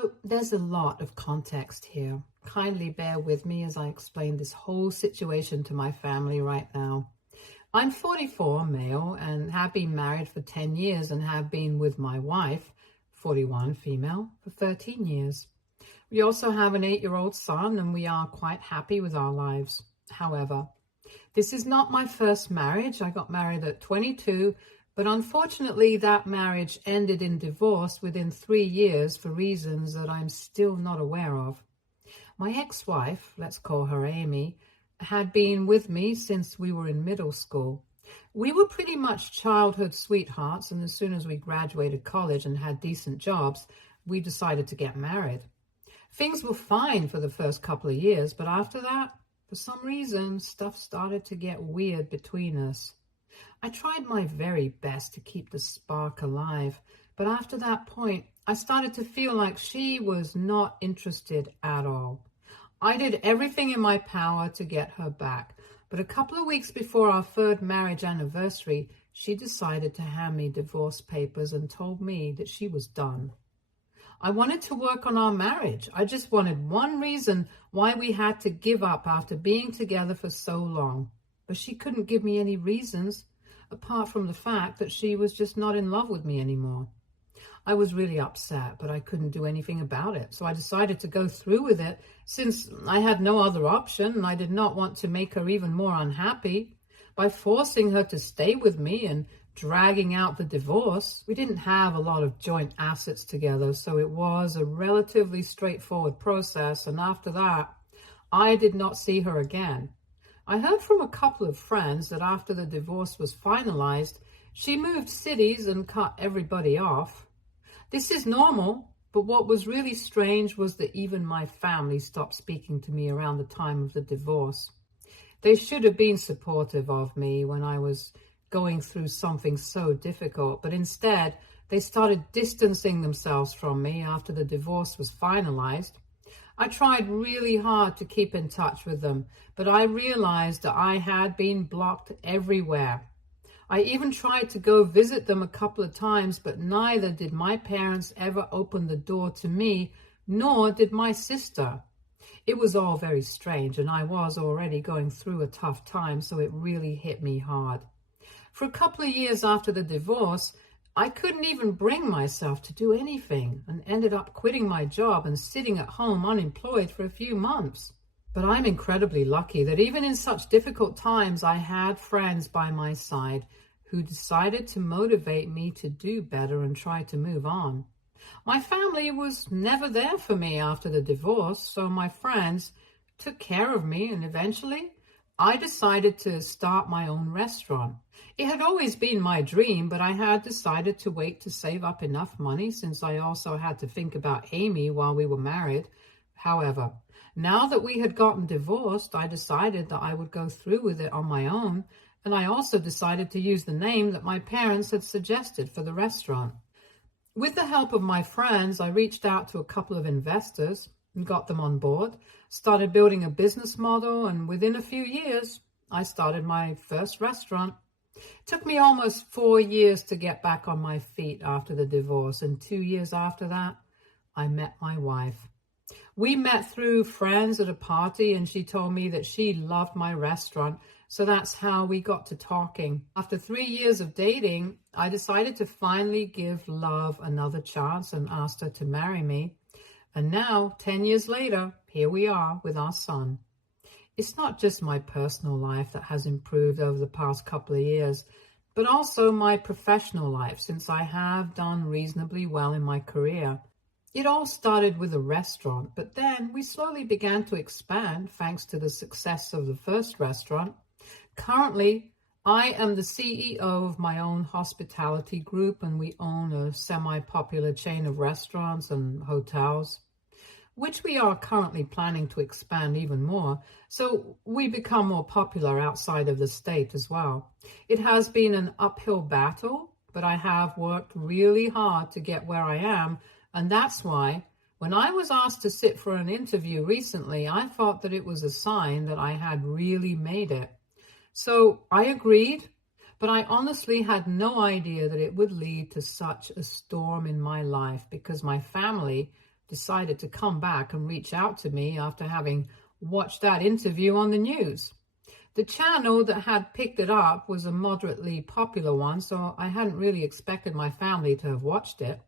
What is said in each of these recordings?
So there's a lot of context here. Kindly bear with me as I explain this whole situation to my family right now. I'm 44, male, and have been married for 10 years and have been with my wife, 41, female, for 13 years. We also have an 8-year-old son and we are quite happy with our lives. However, this is not my first marriage. I got married at 22, but unfortunately that marriage ended in divorce within 3 years for reasons that I'm still not aware of. My ex-wife, let's call her Amy, had been with me since we were in middle school. We were pretty much childhood sweethearts, and as soon as we graduated college and had decent jobs, we decided to get married. Things were fine for the first couple of years, but after that, for some reason, stuff started to get weird between us. I tried my very best to keep the spark alive, but after that point, I started to feel like she was not interested at all. I did everything in my power to get her back, but a couple of weeks before our third marriage anniversary, she decided to hand me divorce papers and told me that she was done. I wanted to work on our marriage. I just wanted one reason why we had to give up after being together for so long. But she couldn't give me any reasons, apart from the fact that she was just not in love with me anymore. I was really upset, but I couldn't do anything about it. So I decided to go through with it since I had no other option and I did not want to make her even more unhappy by forcing her to stay with me and dragging out the divorce. We didn't have a lot of joint assets together, so it was a relatively straightforward process. And after that, I did not see her again. I heard from a couple of friends that after the divorce was finalized, she moved cities and cut everybody off. This is normal, but what was really strange was that even my family stopped speaking to me around the time of the divorce. They should have been supportive of me when I was going through something so difficult, but instead they started distancing themselves from me after the divorce was finalized. I tried really hard to keep in touch with them, but I realized that I had been blocked everywhere. I even tried to go visit them a couple of times, but neither did my parents ever open the door to me, nor did my sister. It was all very strange, and I was already going through a tough time, so it really hit me hard. For a couple of years after the divorce, I couldn't even bring myself to do anything and ended up quitting my job and sitting at home unemployed for a few months. But I'm incredibly lucky that even in such difficult times, I had friends by my side who decided to motivate me to do better and try to move on. My family was never there for me after the divorce, so my friends took care of me, and eventually I decided to start my own restaurant. It had always been my dream, but I had decided to wait to save up enough money since I also had to think about Amy while we were married. However, now that we had gotten divorced, I decided that I would go through with it on my own, and I also decided to use the name that my parents had suggested for the restaurant. With the help of my friends, I reached out to a couple of investors and got them on board, started building a business model, and within a few years, I started my first restaurant. It took me almost 4 years to get back on my feet after the divorce, and 2 years after that, I met my wife. We met through friends at a party, and she told me that she loved my restaurant, so that's how we got to talking. After 3 years of dating, I decided to finally give love another chance and asked her to marry me. And now, 10 years later, here we are with our son. It's not just my personal life that has improved over the past couple of years, but also my professional life, since I have done reasonably well in my career. It all started with a restaurant, but then we slowly began to expand thanks to the success of the first restaurant. Currently, I am the CEO of my own hospitality group, and we own a semi-popular chain of restaurants and hotels, which we are currently planning to expand even more, so we become more popular outside of the state as well. It has been an uphill battle, but I have worked really hard to get where I am, and that's why when I was asked to sit for an interview recently, I thought that it was a sign that I had really made it. So I agreed, but I honestly had no idea that it would lead to such a storm in my life because my family decided to come back and reach out to me after having watched that interview on the news. The channel that had picked it up was a moderately popular one, so I hadn't really expected my family to have watched it.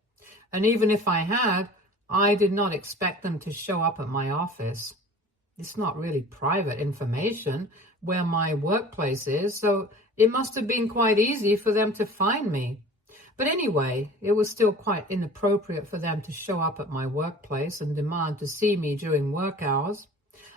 And even if I had, I did not expect them to show up at my office. It's not really private information where my workplace is, so it must have been quite easy for them to find me. But anyway, it was still quite inappropriate for them to show up at my workplace and demand to see me during work hours.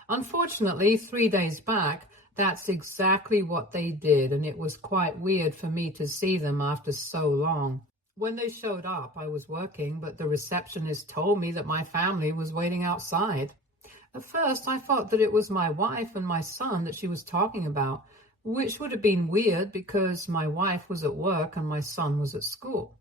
Unfortunately, 3 days back, that's exactly what they did, and it was quite weird for me to see them after so long. When they showed up, I was working, but the receptionist told me that my family was waiting outside. At first, I thought that it was my wife and my son that she was talking about, which would have been weird because my wife was at work and my son was at school.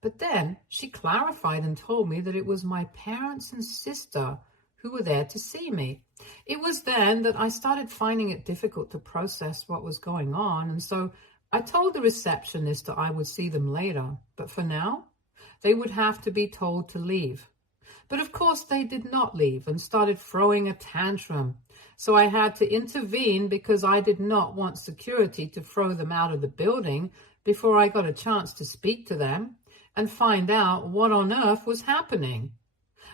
But then she clarified and told me that it was my parents and sister who were there to see me. It was then that I started finding it difficult to process what was going on, and so I told the receptionist that I would see them later, but for now, they would have to be told to leave. But of course, they did not leave and started throwing a tantrum. So I had to intervene because I did not want security to throw them out of the building before I got a chance to speak to them and find out what on earth was happening.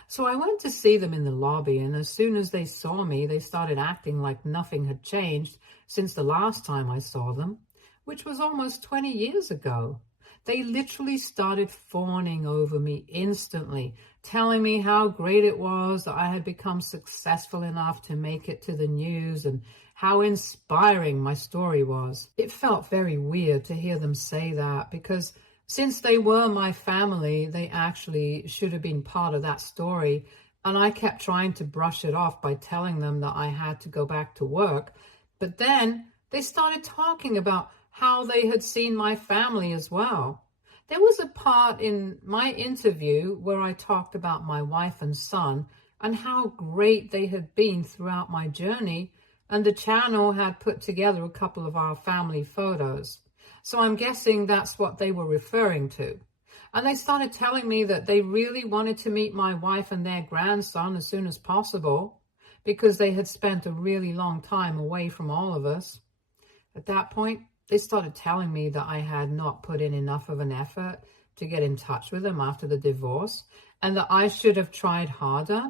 So I went to see them in the lobby, and as soon as they saw me, they started acting like nothing had changed since the last time I saw them, which was almost 20 years ago. They literally started fawning over me instantly, telling me how great it was that I had become successful enough to make it to the news and how inspiring my story was. It felt very weird to hear them say that because since they were my family, they actually should have been part of that story. And I kept trying to brush it off by telling them that I had to go back to work. But then they started talking about how they had seen my family as well. There was a part in my interview where I talked about my wife and son and how great they had been throughout my journey, and the channel had put together a couple of our family photos. So I'm guessing that's what they were referring to. And they started telling me that they really wanted to meet my wife and their grandson as soon as possible because they had spent a really long time away from all of us. At that point, they started telling me that I had not put in enough of an effort to get in touch with them after the divorce and that I should have tried harder.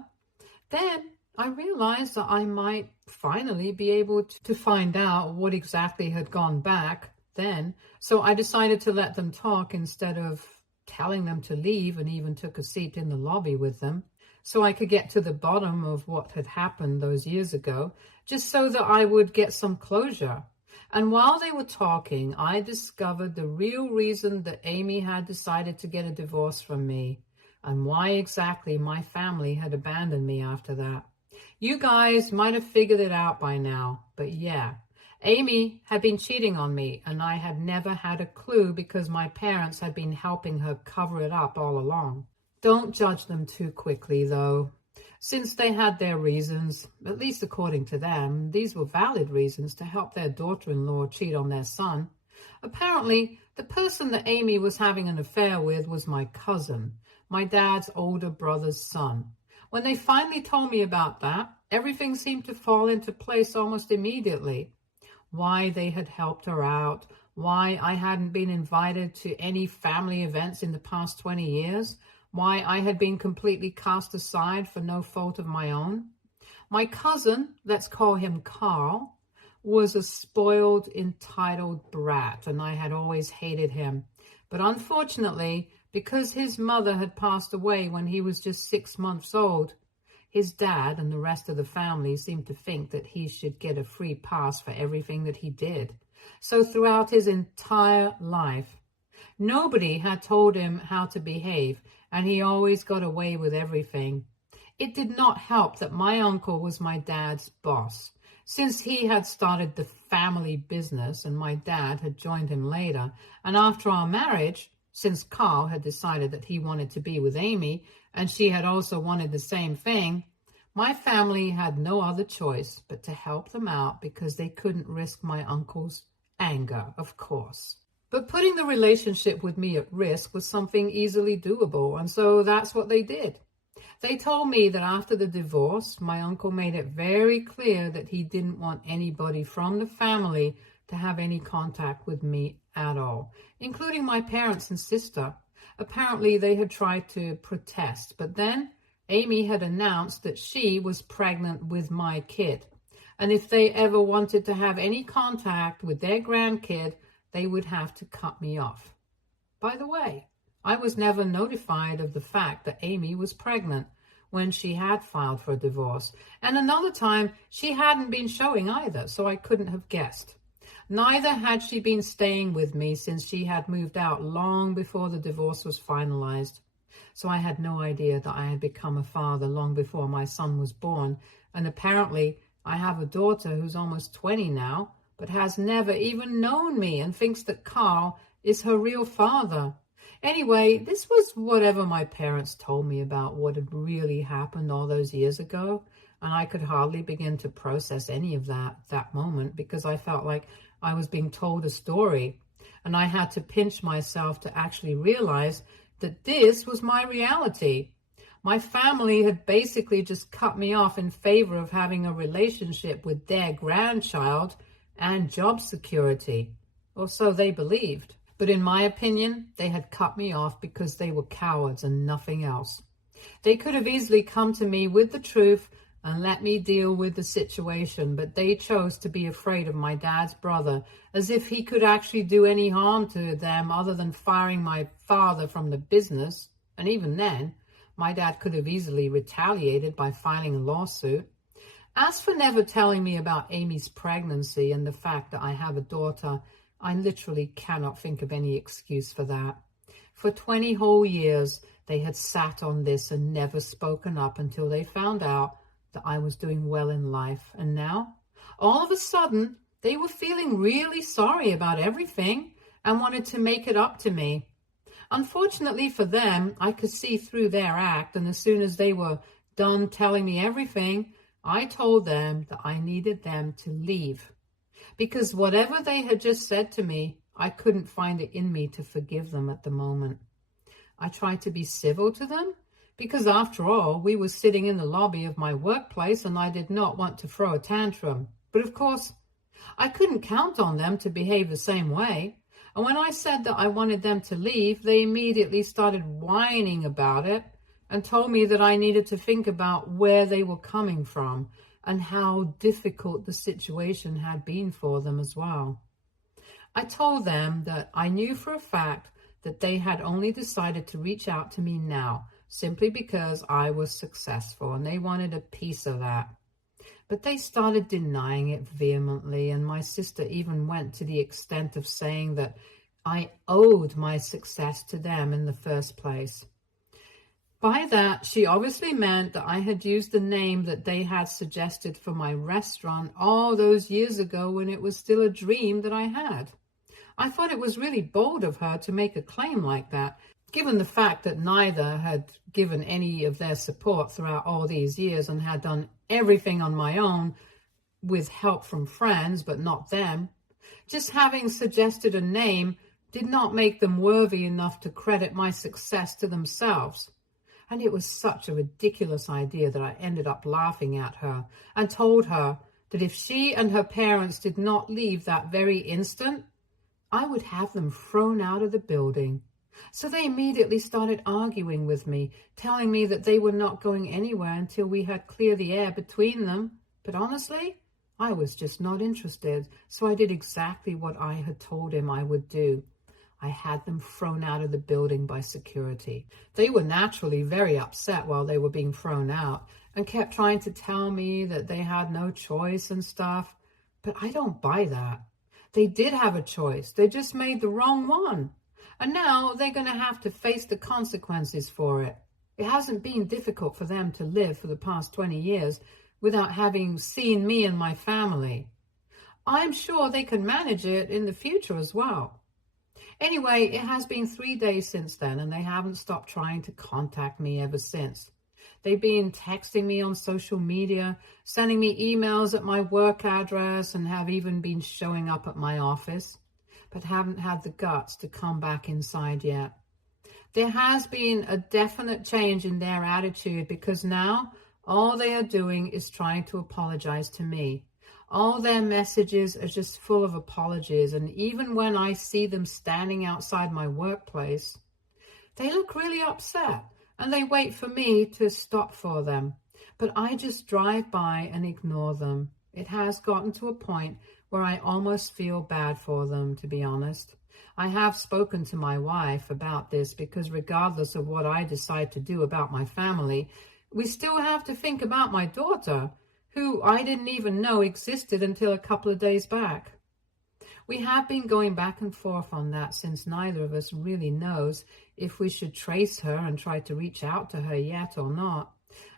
Then I realized that I might finally be able to find out what exactly had gone back then. So I decided to let them talk instead of telling them to leave, and even took a seat in the lobby with them so I could get to the bottom of what had happened those years ago, just so that I would get some closure. And while they were talking, I discovered the real reason that Amy had decided to get a divorce from me and why exactly my family had abandoned me after that. You guys might have figured it out by now, but yeah, Amy had been cheating on me, and I had never had a clue because my parents had been helping her cover it up all along. Don't judge them too quickly, though. Since they had their reasons, at least according to them, these were valid reasons to help their daughter-in-law cheat on their son. Apparently, the person that Amy was having an affair with was my cousin, my dad's older brother's son. When they finally told me about that, everything seemed to fall into place almost immediately. Why they had helped her out, why I hadn't been invited to any family events in the past 20 years, why I had been completely cast aside for no fault of my own. My cousin, let's call him Carl, was a spoiled, entitled brat, and I had always hated him. But unfortunately, because his mother had passed away when he was just 6 months old, his dad and the rest of the family seemed to think that he should get a free pass for everything that he did. So throughout his entire life, nobody had told him how to behave, and he always got away with everything. It did not help that my uncle was my dad's boss, since he had started the family business and my dad had joined him later. And after our marriage, since Carl had decided that he wanted to be with Amy, and she had also wanted the same thing, my family had no other choice but to help them out because they couldn't risk my uncle's anger, of course. But putting the relationship with me at risk was something easily doable, and so that's what they did. They told me that after the divorce, my uncle made it very clear that he didn't want anybody from the family to have any contact with me at all, including my parents and sister. Apparently, they had tried to protest, but then Amy had announced that she was pregnant with my kid. And if they ever wanted to have any contact with their grandkid, they would have to cut me off. By the way, I was never notified of the fact that Amy was pregnant when she had filed for a divorce. And another time, she hadn't been showing either, so I couldn't have guessed. Neither had she been staying with me since she had moved out long before the divorce was finalized. So I had no idea that I had become a father long before my son was born. And apparently, I have a daughter who's almost 20 now, but has never even known me and thinks that Carl is her real father. Anyway, this was whatever my parents told me about what had really happened all those years ago, and I could hardly begin to process any of that moment because I felt like I was being told a story, and I had to pinch myself to actually realize that this was my reality. My family had basically just cut me off in favor of having a relationship with their grandchild and job security, or so they believed. But in my opinion, they had cut me off because they were cowards and nothing else. They could have easily come to me with the truth and let me deal with the situation, but they chose to be afraid of my dad's brother, as if he could actually do any harm to them other than firing my father from the business. And even then, my dad could have easily retaliated by filing a lawsuit. As for never telling me about Amy's pregnancy and the fact that I have a daughter, I literally cannot think of any excuse for that. For 20 whole years, they had sat on this and never spoken up until they found out that I was doing well in life. And now, all of a sudden, they were feeling really sorry about everything and wanted to make it up to me. Unfortunately for them, I could see through their act, and as soon as they were done telling me everything, I told them that I needed them to leave. Because whatever they had just said to me, I couldn't find it in me to forgive them at the moment. I tried to be civil to them, because after all, we were sitting in the lobby of my workplace and I did not want to throw a tantrum. But of course, I couldn't count on them to behave the same way. And when I said that I wanted them to leave, they immediately started whining about it and told me that I needed to think about where they were coming from and how difficult the situation had been for them as well. I told them that I knew for a fact that they had only decided to reach out to me now simply because I was successful and they wanted a piece of that. But they started denying it vehemently, and my sister even went to the extent of saying that I owed my success to them in the first place. By that, she obviously meant that I had used the name that they had suggested for my restaurant all those years ago when it was still a dream that I had. I thought it was really bold of her to make a claim like that, given the fact that neither had given any of their support throughout all these years and had done everything on my own with help from friends, but not them. Just having suggested a name did not make them worthy enough to credit my success to themselves. And it was such a ridiculous idea that I ended up laughing at her and told her that if she and her parents did not leave that very instant, I would have them thrown out of the building. So they immediately started arguing with me, telling me that they were not going anywhere until we had cleared the air between them. But honestly, I was just not interested, so I did exactly what I had told him I would do. I had them thrown out of the building by security. They were naturally very upset while they were being thrown out and kept trying to tell me that they had no choice and stuff. But I don't buy that. They did have a choice. They just made the wrong one. And now they're going to have to face the consequences for it. It hasn't been difficult for them to live for the past 20 years without having seen me and my family. I'm sure they can manage it in the future as well. Anyway, it has been 3 days since then, and they haven't stopped trying to contact me ever since. They've been texting me on social media, sending me emails at my work address, and have even been showing up at my office, but haven't had the guts to come back inside yet. There has been a definite change in their attitude because now all they are doing is trying to apologize to me. All their messages are just full of apologies, and even when I see them standing outside my workplace, they look really upset and they wait for me to stop for them. But I just drive by and ignore them. It has gotten to a point where I almost feel bad for them, to be honest. I have spoken to my wife about this because regardless of what I decide to do about my family, we still have to think about my daughter, who I didn't even know existed until a couple of days back. We have been going back and forth on that since neither of us really knows if we should trace her and try to reach out to her yet or not.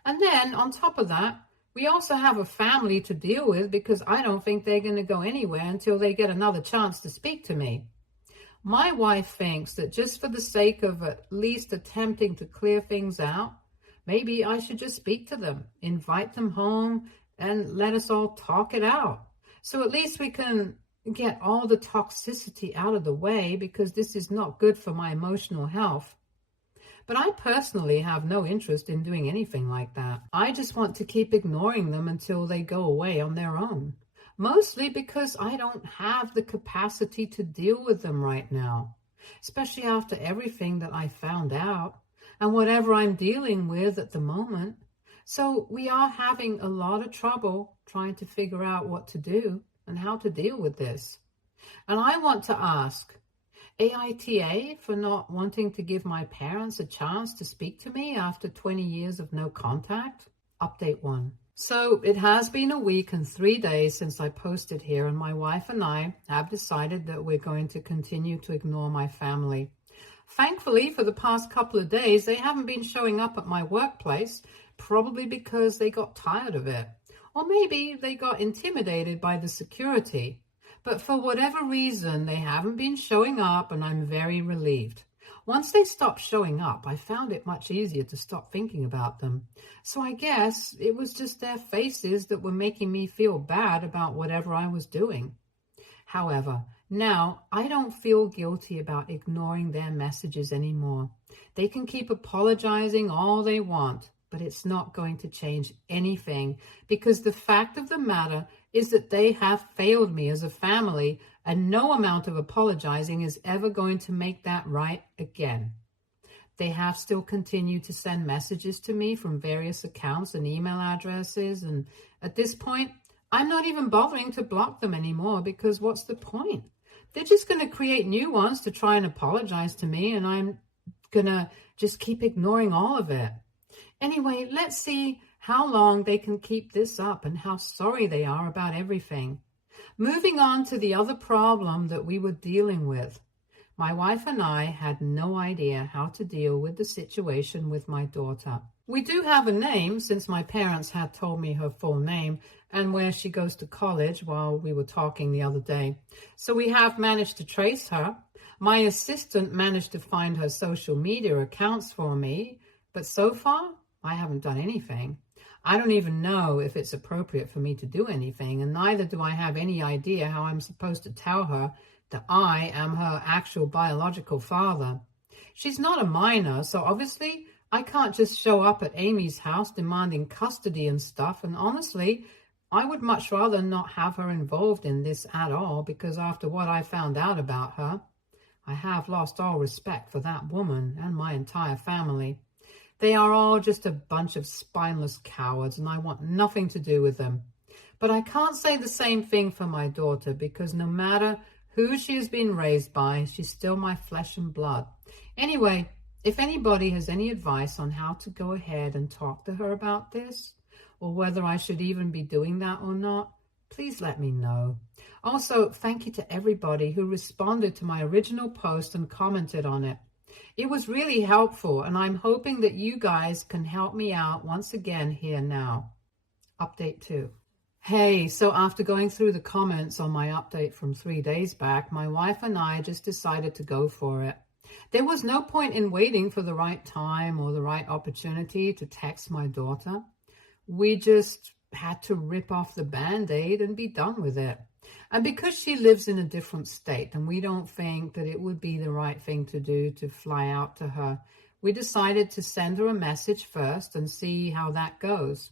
And then, on top of that, we also have a family to deal with because I don't think they're going to go anywhere until they get another chance to speak to me. My wife thinks that just for the sake of at least attempting to clear things out, maybe I should just speak to them, invite them home, and let us all talk it out. So at least we can get all the toxicity out of the way because this is not good for my emotional health. But I personally have no interest in doing anything like that. I just want to keep ignoring them until they go away on their own. Mostly because I don't have the capacity to deal with them right now, especially after everything that I found out and whatever I'm dealing with at the moment. So we are having a lot of trouble trying to figure out what to do and how to deal with this. And I want to ask AITA for not wanting to give my parents a chance to speak to me after 20 years of no contact. Update 1. So it has been a week and 3 days since I posted here, and my wife and I have decided that we're going to continue to ignore my family. Thankfully, for the past couple of days, they haven't been showing up at my workplace, probably because they got tired of it. Or maybe they got intimidated by the security. But for whatever reason, they haven't been showing up, and I'm very relieved. Once they stopped showing up, I found it much easier to stop thinking about them. So I guess it was just their faces that were making me feel bad about whatever I was doing. However, now I don't feel guilty about ignoring their messages anymore. They can keep apologizing all they want, but it's not going to change anything because the fact of the matter is that they have failed me as a family, and no amount of apologizing is ever going to make that right again. They have still continued to send messages to me from various accounts and email addresses, and at this point, I'm not even bothering to block them anymore because what's the point? They're just going to create new ones to try and apologize to me, and I'm going to just keep ignoring all of it. Anyway, let's see how long they can keep this up and how sorry they are about everything. Moving on to the other problem that we were dealing with. My wife and I had no idea how to deal with the situation with my daughter. We do have a name since my parents had told me her full name and where she goes to college while we were talking the other day. So we have managed to trace her. My assistant managed to find her social media accounts for me, but so far I haven't done anything. I don't even know if it's appropriate for me to do anything, and neither do I have any idea how I'm supposed to tell her that I am her actual biological father. She's not a minor, so obviously I can't just show up at Amy's house demanding custody and stuff, and honestly, I would much rather not have her involved in this at all, because after what I found out about her, I have lost all respect for that woman and my entire family. They are all just a bunch of spineless cowards, and I want nothing to do with them. But I can't say the same thing for my daughter, because no matter who she has been raised by, she's still my flesh and blood. Anyway, if anybody has any advice on how to go ahead and talk to her about this, or whether I should even be doing that or not, please let me know. Also, thank you to everybody who responded to my original post and commented on it. It was really helpful, and I'm hoping that you guys can help me out once again here now. Update 2. Hey, so after going through the comments on my update from 3 days back, my wife and I just decided to go for it. There was no point in waiting for the right time or the right opportunity to text my daughter. We just had to rip off the Band-Aid and be done with it. And because she lives in a different state and we don't think that it would be the right thing to do to fly out to her, we decided to send her a message first and see how that goes.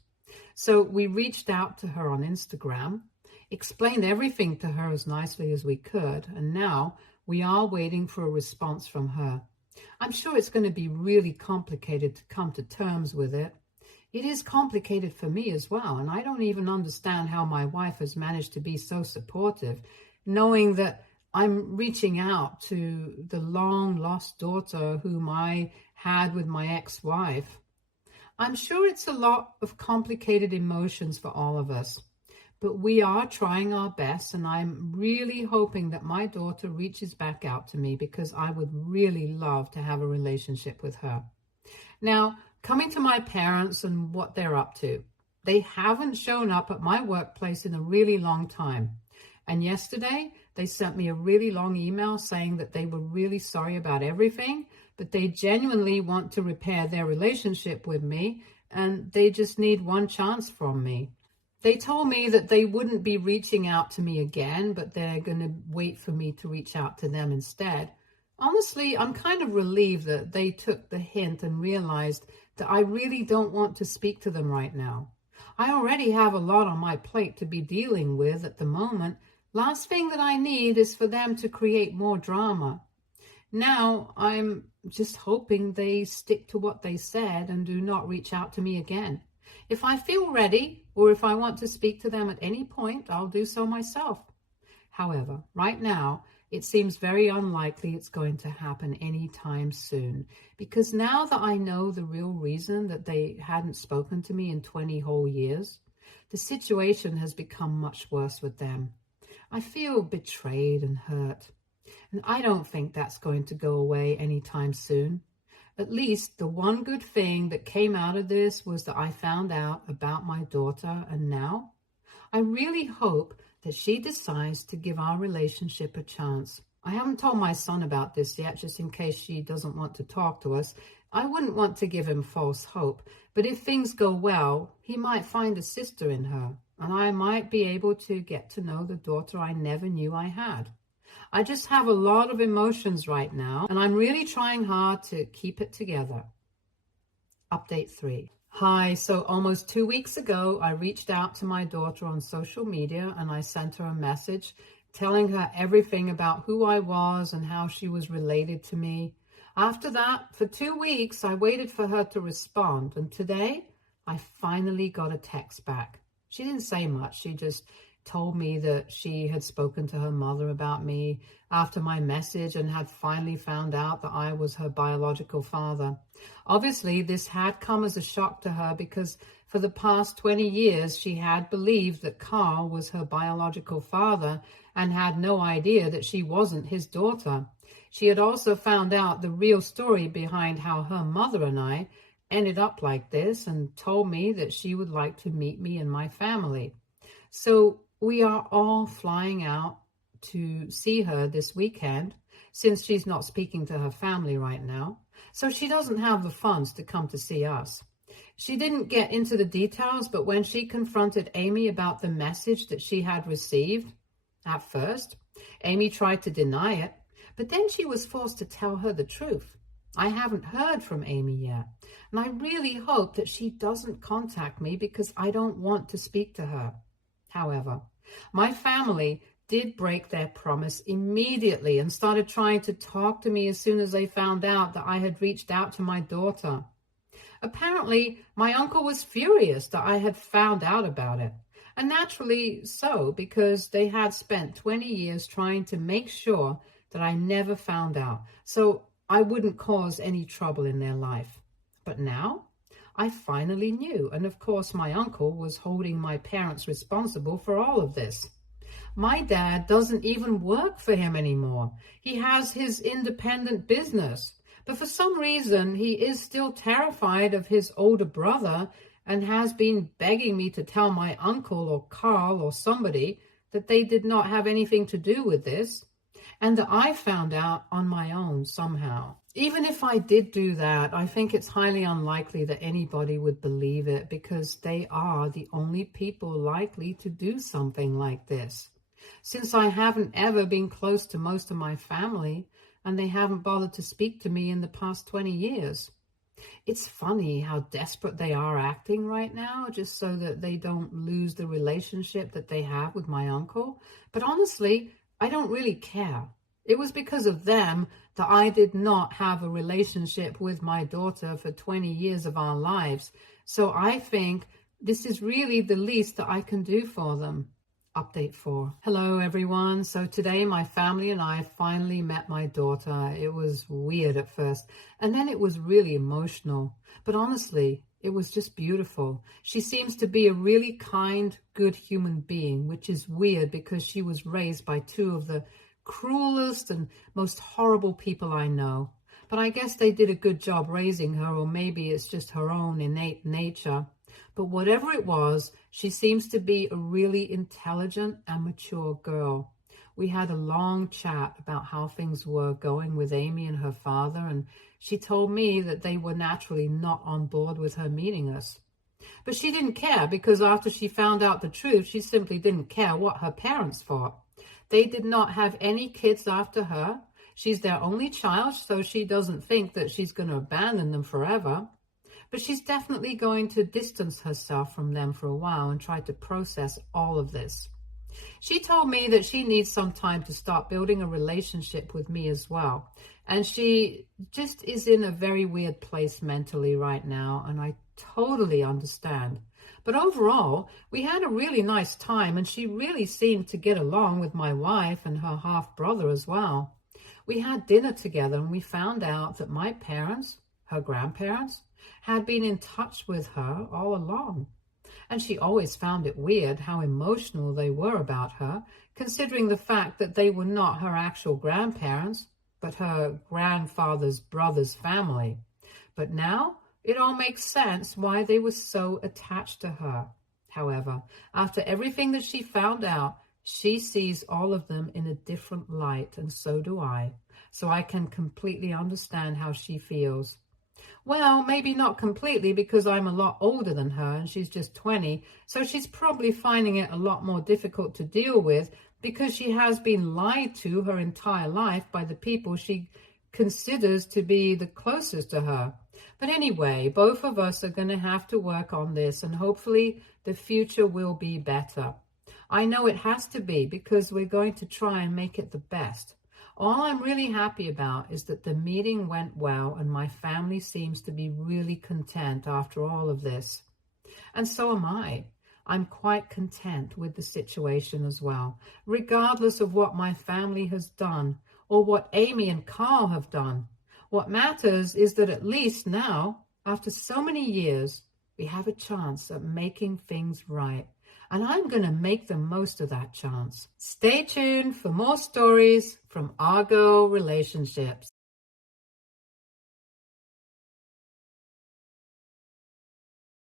So we reached out to her on Instagram, explained everything to her as nicely as we could, and now we are waiting for a response from her. I'm sure it's going to be really complicated to come to terms with it. It is complicated for me as well, and I don't even understand how my wife has managed to be so supportive, knowing that I'm reaching out to the long-lost daughter whom I had with my ex-wife. I'm sure it's a lot of complicated emotions for all of us, but we are trying our best, and I'm really hoping that my daughter reaches back out to me because I would really love to have a relationship with her. Now, coming to my parents and what they're up to. They haven't shown up at my workplace in a really long time. And yesterday, they sent me a really long email saying that they were really sorry about everything, but they genuinely want to repair their relationship with me, and they just need one chance from me. They told me that they wouldn't be reaching out to me again, but they're going to wait for me to reach out to them instead. Honestly, I'm kind of relieved that they took the hint and realized that I really don't want to speak to them right now. I already have a lot on my plate to be dealing with at the moment. Last thing that I need is for them to create more drama. Now, I'm just hoping they stick to what they said and do not reach out to me again. If I feel ready, or if I want to speak to them at any point, I'll do so myself. However, right now, it seems very unlikely it's going to happen anytime soon, because now that I know the real reason that they hadn't spoken to me in 20 whole years, the situation has become much worse with them. I feel betrayed and hurt, and I don't think that's going to go away anytime soon. At least the one good thing that came out of this was that I found out about my daughter, and now I really hope that she decides to give our relationship a chance. I haven't told my son about this yet, just in case she doesn't want to talk to us. I wouldn't want to give him false hope, but if things go well, he might find a sister in her, and I might be able to get to know the daughter I never knew I had. I just have a lot of emotions right now, and I'm really trying hard to keep it together. Update 3. Hi, so almost 2 weeks ago, I reached out to my daughter on social media and I sent her a message telling her everything about who I was and how she was related to me. After that, for 2 weeks, I waited for her to respond, and today I finally got a text back. She didn't say much. She just told me that she had spoken to her mother about me after my message and had finally found out that I was her biological father. Obviously, this had come as a shock to her because for the past 20 years, she had believed that Carl was her biological father and had no idea that she wasn't his daughter. She had also found out the real story behind how her mother and I ended up like this and told me that she would like to meet me and my family. So we are all flying out to see her this weekend since she's not speaking to her family right now. So she doesn't have the funds to come to see us. She didn't get into the details, but when she confronted Amy about the message that she had received, at first, Amy tried to deny it, but then she was forced to tell her the truth. I haven't heard from Amy yet, and I really hope that she doesn't contact me because I don't want to speak to her. However, my family did break their promise immediately and started trying to talk to me as soon as they found out that I had reached out to my daughter. Apparently, my uncle was furious that I had found out about it, and naturally so, because they had spent 20 years trying to make sure that I never found out, so I wouldn't cause any trouble in their life. But now, I finally knew, and of course my uncle was holding my parents responsible for all of this. My dad doesn't even work for him anymore. He has his independent business, but for some reason he is still terrified of his older brother and has been begging me to tell my uncle or Carl or somebody that they did not have anything to do with this, and that I found out on my own somehow. Even if I did do that, I think it's highly unlikely that anybody would believe it because they are the only people likely to do something like this. since I haven't ever been close to most of my family and they haven't bothered to speak to me in the past 20 years. It's funny how desperate they are acting right now just so that they don't lose the relationship that they have with my uncle. But honestly, I don't really care. It was because of them that I did not have a relationship with my daughter for 20 years of our lives. So I think this is really the least that I can do for them. Update 4. Hello everyone. So today my family and I finally met my daughter. It was weird at first, and then it was really emotional. But honestly, it was just beautiful. She seems to be a really kind, good human being, which is weird because she was raised by two of the cruelest and most horrible people I know. But I guess they did a good job raising her, or maybe it's just her own innate nature. But whatever it was, she seems to be a really intelligent and mature girl. We had a long chat about how things were going with Amy and her father, and she told me that they were naturally not on board with her meeting us. But she didn't care, because after she found out the truth, she simply didn't care what her parents thought. They did not have any kids after her. She's their only child, so she doesn't think that she's going to abandon them forever. But she's definitely going to distance herself from them for a while and try to process all of this. She told me that she needs some time to start building a relationship with me as well. And she just is in a very weird place mentally right now, and I totally understand. But overall, we had a really nice time, and she really seemed to get along with my wife and her half-brother as well. We had dinner together, and we found out that my parents, her grandparents, had been in touch with her all along. And she always found it weird how emotional they were about her, considering the fact that they were not her actual grandparents, but her grandfather's brother's family. But now it all makes sense why they were so attached to her. However, after everything that she found out, she sees all of them in a different light, and so do I. So I can completely understand how she feels. Well, maybe not completely, because I'm a lot older than her and she's just 20, so she's probably finding it a lot more difficult to deal with because she has been lied to her entire life by the people she considers to be the closest to her. But anyway, both of us are going to have to work on this, and hopefully the future will be better. I know it has to be, because we're going to try and make it the best. All I'm really happy about is that the meeting went well and my family seems to be really content after all of this. And so am I. I'm quite content with the situation as well, regardless of what my family has done or what Amy and Carl have done. What matters is that at least now, after so many years, we have a chance at making things right. And I'm going to make the most of that chance. Stay tuned for more stories from Our Girl Relationships.